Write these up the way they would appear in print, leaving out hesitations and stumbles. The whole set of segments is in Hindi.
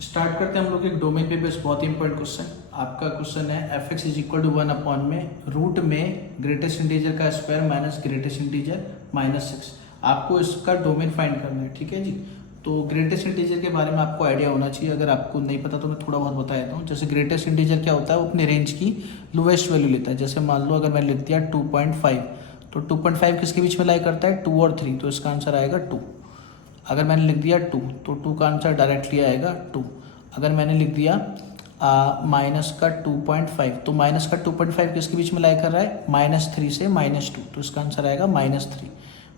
स्टार्ट करते हैं हम लोग एक डोमेन पे बेस्ड बहुत ही इंपॉर्टेंट क्वेश्चन। आपका क्वेश्चन है F X is equal to 1 में रूट में ग्रेटेस्ट इंटीजर का स्क्वायर माइनस ग्रेटेस्ट इंटीजर -6। आपको इसका डोमेन फाइंड करना है, ठीक है जी। तो ग्रेटेस्ट इंटीजर के बारे में आपको आइडिया होना चाहिए। अगर आपको नहीं पता तो मैं थोड़ा बहुत बता देता हूँ। जैसे ग्रेटेस्ट इंटीजर क्या होता है, वो अपने रेंज की लोएस्ट वैल्यू लेता है। जैसे मान लो अगर मैंने लिख दिया 2.5, तो 2.5 किसके बीच में लाई करता है, 2 और 3, तो इसका आंसर आएगा 2। अगर मैंने लिख दिया 2, तो 2 का आंसर डायरेक्टली आएगा 2। अगर मैंने लिख दिया माइनस का 2.5, तो माइनस का 2.5 किसके बीच में लाई कर रहा है, -3 से -2, तो इसका आंसर आएगा -3।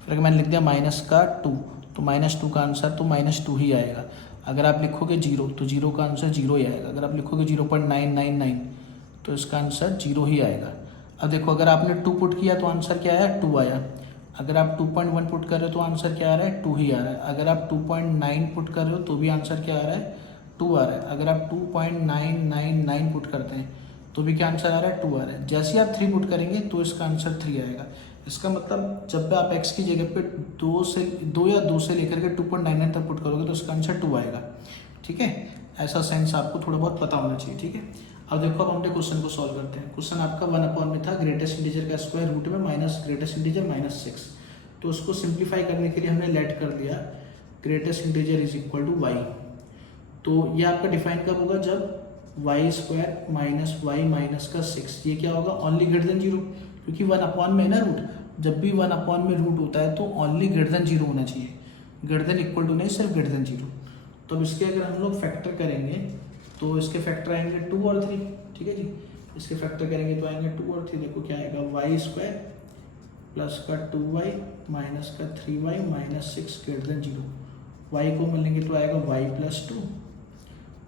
फिर अगर मैंने लिख दिया माइनस का 2, तो -2 का आंसर तो -2 ही आएगा। अगर आप लिखोगे 0, तो 0 का आंसर 0 ही आएगा। अगर आप लिखोगे 0.999, तो इसका आंसर 0 ही आएगा। अब देखो, अगर आपने 2 पुट किया तो आंसर क्या आया, 2 आया। अगर आप 2.1 पुट कर रहे हो तो आंसर क्या आ रहा है, 2 ही आ रहा है। अगर आप 2.9 पुट कर रहे हो तो भी आंसर क्या आ रहा है, 2 आ रहा है। अगर आप 2.999 पुट करते हैं तो भी क्या आंसर आ रहा है, 2 आ रहा है। जैसे ही आप 3 पुट करेंगे तो इसका आंसर 3 आएगा। इसका मतलब जब भी आप x की जगह पे 2 या 2 से लेकर के 2.99 तक पुट करोगे तो इसका आंसर 2 आएगा, ठीक है। ऐसा सेंस आपको थोड़ा बहुत पता होना चाहिए, ठीक है। अब देखो, अब हम अपने क्वेश्चन को सॉल्व करते हैं। क्वेश्चन आपका 1 में था, ग्रेटेस्ट इंटीजर का स्क्वायर रूट में माइनस ग्रेटेस्ट इंटीजर -6। तो उसको सिंप्लीफाई करने के लिए हमने लेट कर दिया greatest integer is equal to Y. तो ये आपका डिफाइन कब होगा, जब Y square minus Y minus का 6, ये क्या होगा, ओनली ग्रेटर देन 0, क्योंकि 1 में है ना रूट। जब भी 1 में रूट होता है तो ओनली ग्रेटर देन 0 होना चाहिए, ग्रेटर देन इक्वल टू नहीं, सिर्फ ग्रेटर देन 0। तो अब इसके अगर हम लोग फैक्टर करेंगे तो इसके फैक्टर आएंगे 2 और 3, ठीक है जी। इसके फैक्टर करेंगे तो आएंगे 2 और 3। देखो क्या आएगा, वाई स्क्वायर प्लस का 2y माइनस का 3y -6 ग्रेटर देन 0। वाई को मिलेंगे तो आएगा y प्लस 2,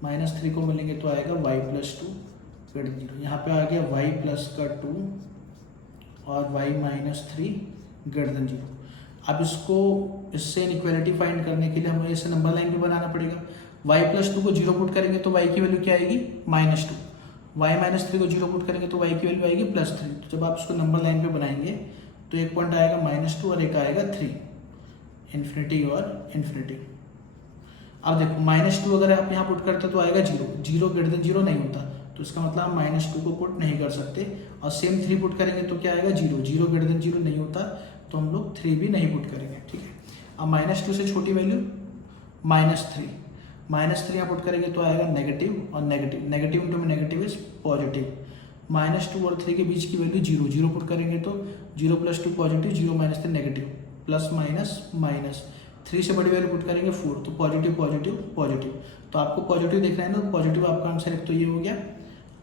-3 को मिलेंगे तो आएगा y प्लस 2 ग्रेटर देन 0। यहाँ पे आ गया y प्लस का 2 और y -3 ग्रेटर देन 0। अब इसको इससे इनइक्वालिटी फाइंड करने के लिए हमें इसे नंबर लाइन पे बनाना पड़ेगा। y प्लस 2 को 0 पुट करेंगे तो y की वैल्यू क्या आएगी, -2। y -3 को 0 पुट करेंगे तो y की वैल्यू आएगी +3। तो जब आप इसको नंबर लाइन पे बनाएंगे तो एक पॉइंट आएगा -2 और एक आएगा 3, इन्फिनिटी और इन्फिनिटी। अब देखो, -2 अगर आप यहाँ पुट करते तो आएगा 0, 0 ग्रेटर देन 0 नहीं होता, तो इसका मतलब हम -2 को पुट नहीं कर सकते। और सेम 3 पुट करेंगे तो क्या आएगा, 0, 0 ग्रेटर देन 0 नहीं होता, तो हम लोग 3 भी नहीं पुट करेंगे, ठीक है। अब -2 से छोटी वैल्यू -3, -3 यहाँ पुट करेंगे तो आएगा नेगेटिव और नेगेटिव, नेगेटिव इंटू में नेगेटिव इज पॉजिटिव। -2 और 3 के बीच की वैल्यू 0, 0 पुट करेंगे तो 0 + 2 positive, 0 - 3 negative, plus minus minus. 3 से बड़ी वैल्यू पुट करेंगे 4, तो पॉजिटिव पॉजिटिव पॉजिटिव। तो आपको पॉजिटिव देखना है ना, पॉजिटिव आपका आंसर एक तो ये हो गया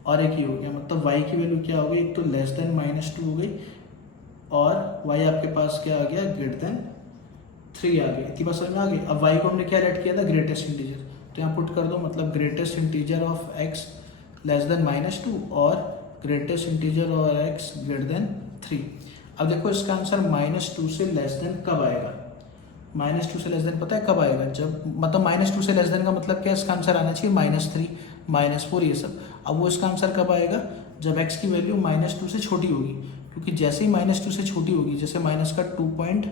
और एक ये हो गया। मतलब y की वैल्यू क्या हो गई, एक तो लेस देन -2 हो गई और y आपके पास क्या आ गया, ग्रेटर देन 3 आ गई। इतनी बात समझ में आ गई। अब y को हमने क्या रेट किया था, ग्रेटेस्ट इंटीजर, तो यहाँ पुट कर दो। मतलब greatest integer of x less than -2 और ग्रेटेस्ट इंटीजर और x ग्रेटर देन 3। अब देखो इसका आंसर -2 से लेस देन कब आएगा, -2 से लेस देन पता है कब आएगा, जब मतलब -2 से लेस देन का मतलब क्या है, इसका आंसर आना चाहिए -3 -4 ये सब। अब वो इसका आंसर कब आएगा, जब x की वैल्यू -2 से छोटी होगी, क्योंकि जैसे ही -2 से छोटी होगी, जैसे माइनस का 2.1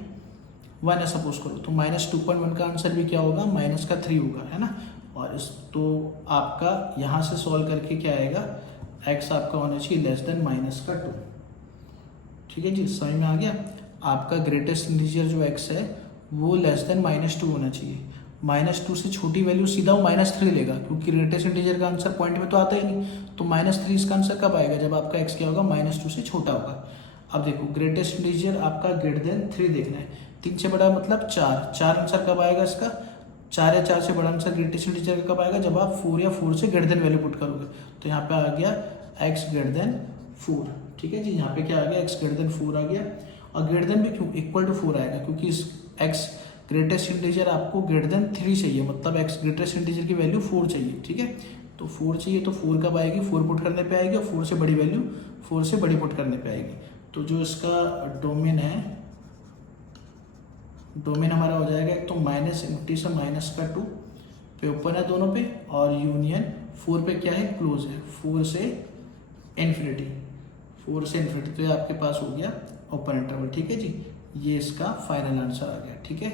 है सपोज करो, तो -2.1 का आंसर भी क्या होगा, -3 होगा, है ना। और इस तो आपका यहाँ से सॉल्व करके क्या आएगा, x आपका होना चाहिए लेस देन -2, ठीक है जी। समझ में आ गया। आपका ग्रेटेस्ट इंटीजर जो x है वो लेस देन -2 होना चाहिए। -2 से छोटी वैल्यू सीधा वो -3 लेगा, क्योंकि ग्रेटेस्ट इंटीजर का आंसर पॉइंट में तो आता ही नहीं। तो -3 इसका आंसर कब आएगा, जब आपका x क्या होगा, -2 से छोटा होगा। अब देखो, ग्रेटेस्ट इंटीजर आपका ग्रेटर देन 3 देखना है। 3 से बड़ा मतलब 4 आंसर कब आएगा इसका, 4 या 4 से बड़ा आंसर ग्रेटेस्ट इंटीजर कब आएगा, जब आप 4 या 4 से ग्रेटर देन वैल्यू पुट करोगे। तो यहाँ पे आ गया x ग्रेटर देन 4, ठीक है जी। यहाँ पे क्या आ गया, x ग्रेटर देन 4 आ गया। और ग्रेटर देन भी क्यों, इक्वल टू 4 आएगा, क्योंकि इस x ग्रेटेस्ट इंटीजर आपको ग्रेटर देन 3 चाहिए, मतलब x ग्रेटेस्ट इंटीजर की वैल्यू 4 चाहिए, ठीक है। तो 4 चाहिए तो 4 कब आएगी, 4 पुट करने पे आएगी, और 4 से बड़ी वैल्यू 4 से बड़ी पुट करने पे आएगी। तो जो इसका डोमेन है, डोमेन हमारा हो जाएगा एक तो -∞ से -2 पे ओपन है दोनों पे, और यूनियन 4 पे क्या है, क्लोज है, 4 से इन्फिनिटी, 4 से इन्फिनिटी। तो ये आपके पास हो गया ओपन इंटरवल, ठीक है जी। ये इसका फाइनल आंसर आ गया, ठीक है।